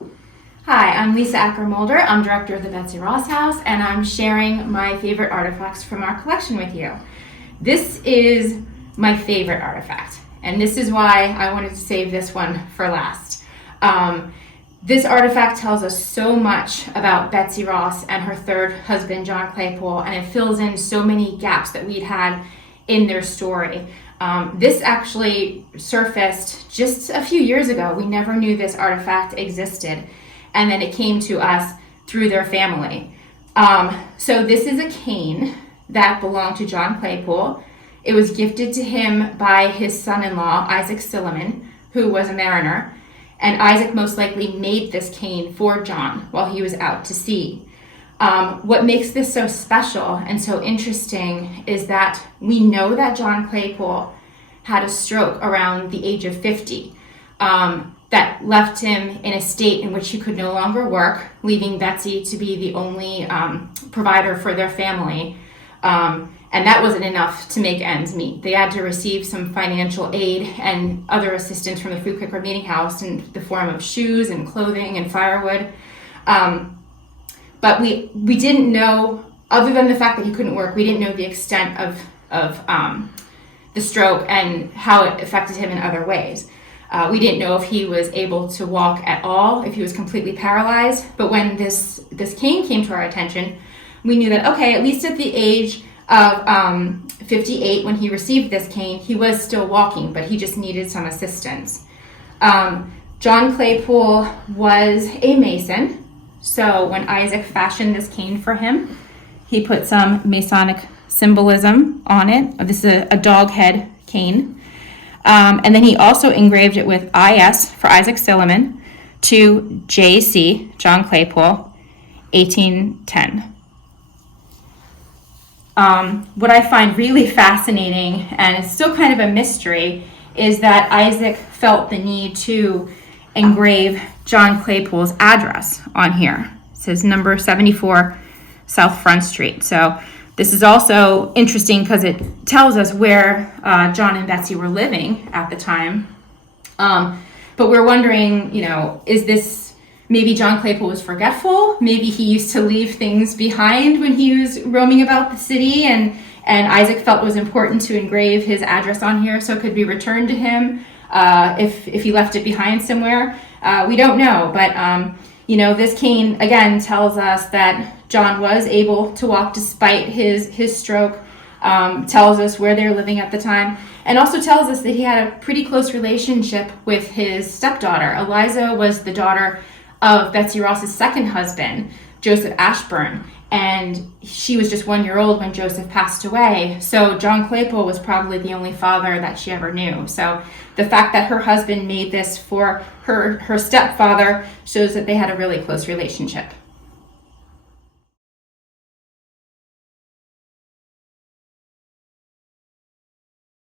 Hi, I'm Lisa Acker-Moulder. I'm director of the Betsy Ross House, and I'm sharing my favorite artifacts from our collection with you. This is my favorite artifact, and this is why I wanted to save this one for last. This artifact tells us so much about Betsy Ross and her third husband, John Claypoole, and it fills in so many gaps that we'd had in their story. This actually surfaced just a few years ago. We never knew this artifact existed, and then it came to us through their family. So this is a cane that belonged to John Claypoole. It was gifted to him by his son-in-law, Isaac Silliman, who was a mariner. And Isaac most likely made this cane for John while he was out to sea. What makes this so special and so interesting is that we know that John Claypoole had a stroke around the age of 50 that left him in a state in which he could no longer work, leaving Betsy to be the only provider for their family. And that wasn't enough to make ends meet. They had to receive some financial aid and other assistance from the Food Quicker Meeting House in the form of shoes and clothing and firewood. But we didn't know, other than the fact that he couldn't work, we didn't know the extent of the stroke and how it affected him in other ways. We didn't know if he was able to walk at all, if he was completely paralyzed. But when this cane came to our attention, we knew that, okay, at least at the age of 58, when he received this cane, he was still walking, but he just needed some assistance. John Claypoole was a Mason, so when Isaac fashioned this cane for him, he put some Masonic symbolism on it. This is a dog head cane. And then he also engraved it with IS for Isaac Silliman to JC, John Claypoole, 1810. What I find really fascinating, and it's still kind of a mystery, is that Isaac felt the need to engrave John Claypoole's address on here. It says number 74 South Front Street. So this is also interesting because it tells us where John and Betsy were living at the time. But we're wondering, is this maybe John Claypoole was forgetful? Maybe he used to leave things behind when he was roaming about the city, and Isaac felt it was important to engrave his address on here so it could be returned to him if he left it behind somewhere. We don't know, but this cane again tells us that John was able to walk despite his stroke, tells us where they were living at the time, and also tells us that he had a pretty close relationship with his stepdaughter. Eliza was the daughter of Betsy Ross's second husband, Joseph Ashburn, and she was just 1 year old when Joseph passed away. So John Claypoole was probably the only father that she ever knew. So the fact that her husband made this for her stepfather shows that they had a really close relationship.